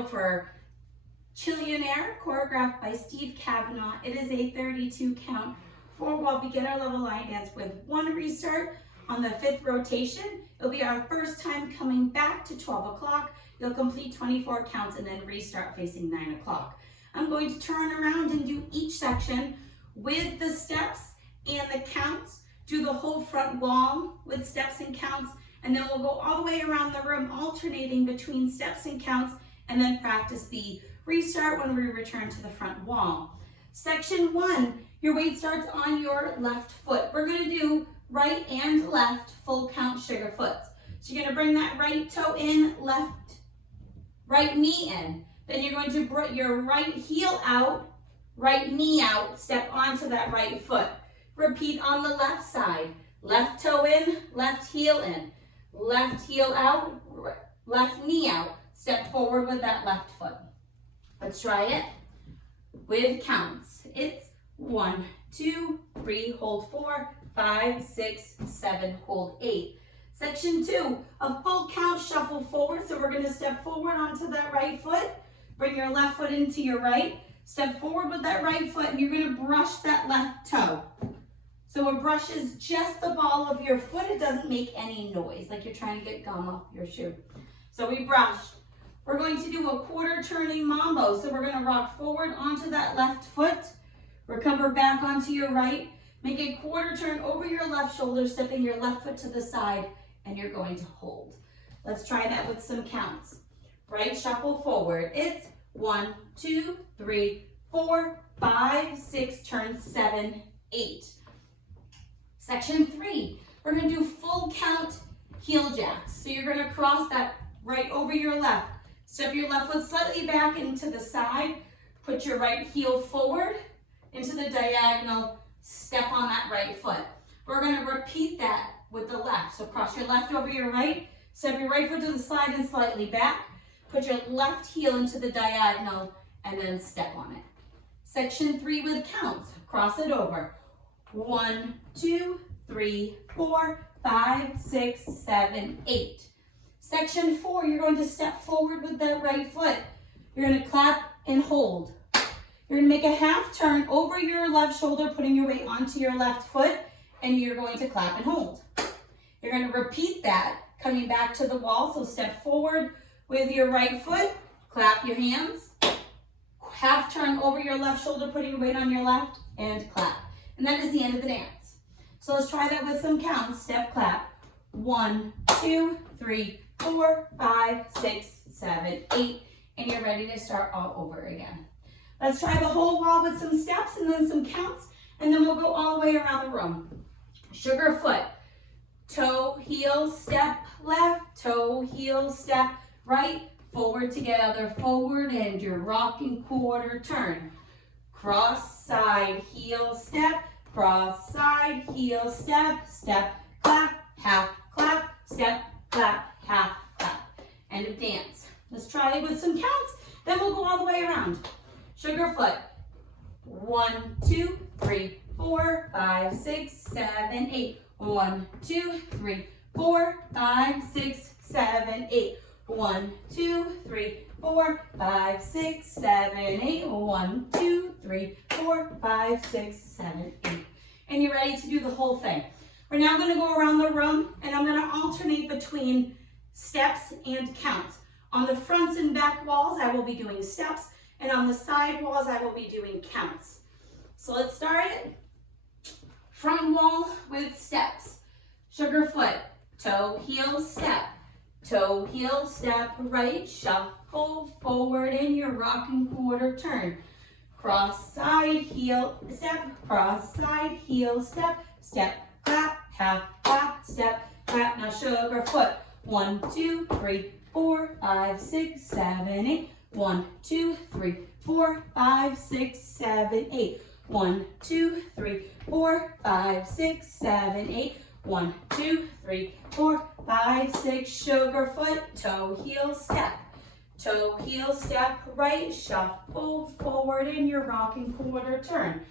recital for Chillionaire, choreographed by Cavenaugh. It is a 32 count, 4-wall beginner level line dance with 1 restart on the 5th rotation. It'll be our first time coming back to 12 o'clock. You'll complete 24 counts and then restart facing 9 o'clock. I'm going to turn around and do each section with the steps and the counts. Do the whole front wall with steps and counts, and then we'll go all the way around the room, alternating between steps and counts, and then practice the restart when we return to the front wall. Section 1, your weight starts on your left foot. We're going to do right and left full count sugar foots. So you're going to bring that right toe in, right knee in. Then you're going to bring your right heel out, right knee out, step onto that right foot. Repeat on the left side. Left toe in, left heel in. Left heel out, left knee out. Step forward with that left foot. Let's try it with counts. It's 1, 2, 3, hold 4, 5, 6, 7, hold 8. Section 2, a full count shuffle forward. So we're going to step forward onto that right foot. Bring your left foot into your right. Step forward with that right foot, and you're going to brush that left toe. So a brush is just the ball of your foot. It doesn't make any noise, like you're trying to get gum off your shoe. So we brushed. We're going to do a quarter turning mambo. So we're going to rock forward onto that left foot. Recover back onto your right. Make a quarter turn over your left shoulder, stepping your left foot to the side, and you're going to hold. Let's try that with some counts. Right shuffle forward. It's 1, 2, 3, 4, 5, 6, turn 7, 8. Section 3, we're going to do full count heel jacks. So you're going to cross that right over your left. Step your left foot slightly back into the side. Put your right heel forward into the diagonal. Step on that right foot. We're going to repeat that with the left. So cross your left over your right. Step your right foot to the side and slightly back. Put your left heel into the diagonal and then step on it. Section 3 with counts. Cross it over. 1, 2, 3, 4, 5, 6, 7, 8. Section 4, you're going to step forward with that right foot. You're going to clap and hold. You're going to make a half turn over your left shoulder, putting your weight onto your left foot, and you're going to clap and hold. You're going to repeat that, coming back to the wall. So step forward with your right foot, clap your hands, half turn over your left shoulder, putting your weight on your left, and clap. And that is the end of the dance. So let's try that with some counts. Step, clap. 1, 2, 3, 4, 5, 6, 7, 8. And you're ready to start all over again. Let's try the whole wall with some steps and then some counts. And then we'll go all the way around the room. Sugar foot. Toe, heel, step, left. Toe, heel, step, right. Forward together, forward, and your rocking quarter turn. Cross, side, heel, step. Cross, side, heel, step, step, clap, half, clap, step, clap, half, clap. End of dance. Let's try it with some counts, then we'll go all the way around. Sugar foot. 1, 2, 3, 4, 5, 6, 7, 8. 1, 2, 3, 4, 5, 6, 7, 8. 1, 2, 3, 4, 5, 6, 7, 8. 1, 2, 3, 4, 5, 6, 7, 8. And you're ready to do the whole thing. We're now going to go around the room, and I'm going to alternate between steps and counts. On the fronts and back walls, I will be doing steps, and on the side walls, I will be doing counts. So let's start it. Front wall with steps. Sugar foot, toe, heel, step. Toe, heel, step, right, shuffle forward in your rocking quarter turn. Cross, side, heel, step, cross, side, heel, step, step, clap, half, clap, step, clap. Now sugar foot. 1, 2, 3, 4, 5, 6, 7, 8. 1, 2, 3, 4, 5, 6, 7, 8. 1, 2, 3, 4, 5, 6, 7, 8. 1, 2, 3, 4, 5, 6. Sugar foot, toe, heel, step. Toe, heel, step, right, shuffle forward in your rocking quarter turn.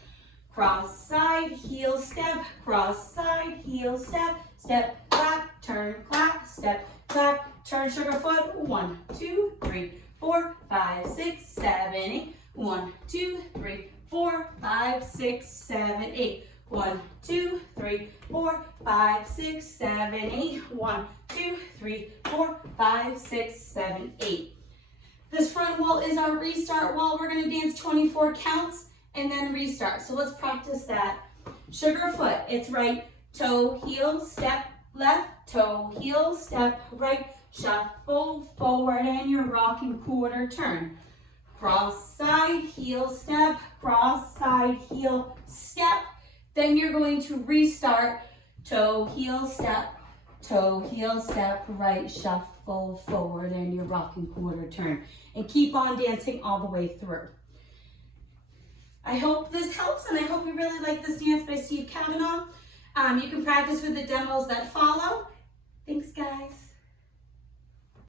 Cross, side, heel, step, cross, side, heel, step, step, clap, turn, clap, step, clap, turn, sugar foot. 1, 2, 3, 4, 5, 6, 7, 8. 1, 2, 3, 4, 5, 6, 7, 8. 1, 2, 3, 4, 5, 6, 7, 8. 1, 2, 3, 4, 5, 6, 7, 8. This front wall is our restart wall. We're going to dance 24 counts and then restart. So let's practice that. Sugar foot, it's right toe, heel, step, left, toe, heel, step, right, shuffle forward, and your rocking quarter turn. Cross side, heel, step, cross side, heel, step. Then you're going to restart, toe, heel, step, right, shuffle forward, and your rocking quarter turn. And keep on dancing all the way through. I hope this helps, and I hope you really like this dance by Steve Cavenaugh. You can practice with the demos that follow. Thanks, guys.